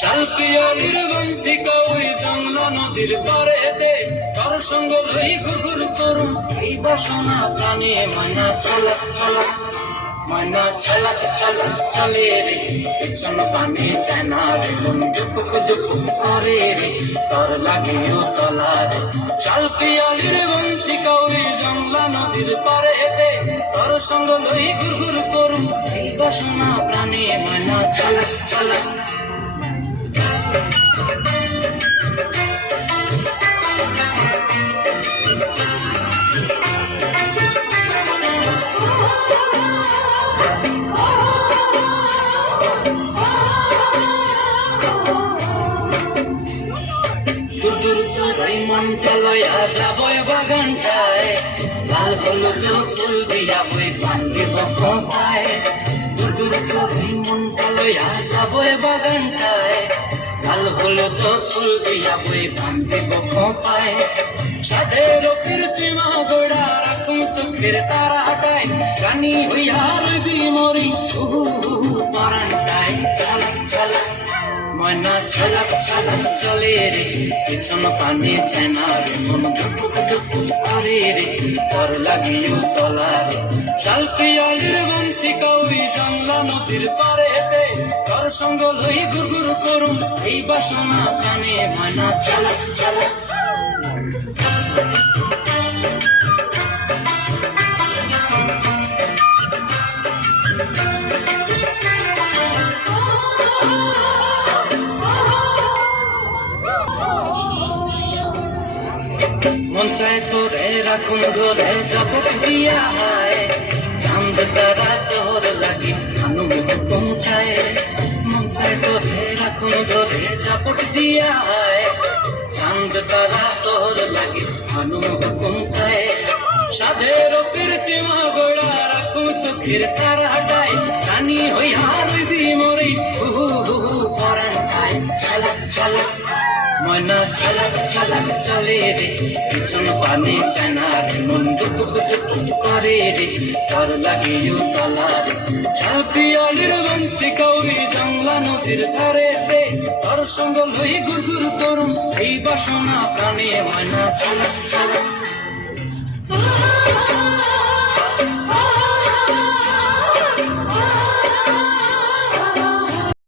শালকিয়ালির বন্তিকা ওই জানলা নদীর পারেতে কার সঙ্গ লই ঘুঘুর করুম এই বাসনা প্রাণে মানা চলা চলা ময়না ছলক ছলক চলে রে। পেছন পানে যায় না রে মন দুপুক দুপুক করে রে। তোর লাগে ও তলারে শালকিয়ালির বন্তিকা ওই জানলা নদীর পারেতে তোর সঙ্গ লই ঘুঘুর করুম এই বাসনা দূর দূর তোরাই মনটা লয়া যাবই বাগানটায় লাল হলুদ ফুল দিয়া বই বান্ধিব খোপায় তোরাই মনটা লয়া যাবই বাগানটায় লাল হলুদ ফুল দিয়া বই বান্ধিব খোপায় সাধের কীর্তিমা গোড়া রাখুন চোখের তারা হাটায় রানী হইয়া রবি মরি পরানটায় চালাক চালাক ময়না ছলক ছলক চলে রে, পিছন পানে চেনা রে মন ধুপুক ধুপুক করে রে। সঙ্গ লই গুরগুর করুম এই বাসনা ছলক ছলক মন চায় তোরে রাখুন ধরে জপট দিয়া হয় তোর দিয়া হয়। চাঁদ তারা তোর লাগি মানুষ হুকুম খায় সাধের কীর্তিমা গোড়া রাখুন চোখের তারা হাটাই রানী হই হারবি মরি হু হু পরান খায় ছলক ছলক ময়না ঝলক ঝলক চলে রে। পিছন পানে চানা রে মন দুপুক দুপুক করে রে। তার লাগে ইউ তলা রে সাপিয়ালির বন্তি কৌরি জংলা নদীর ধারে সঙ্গ লই গুরগুর তরুণ এই বাসনা প্রাণে ময়না ঝলক ঝলক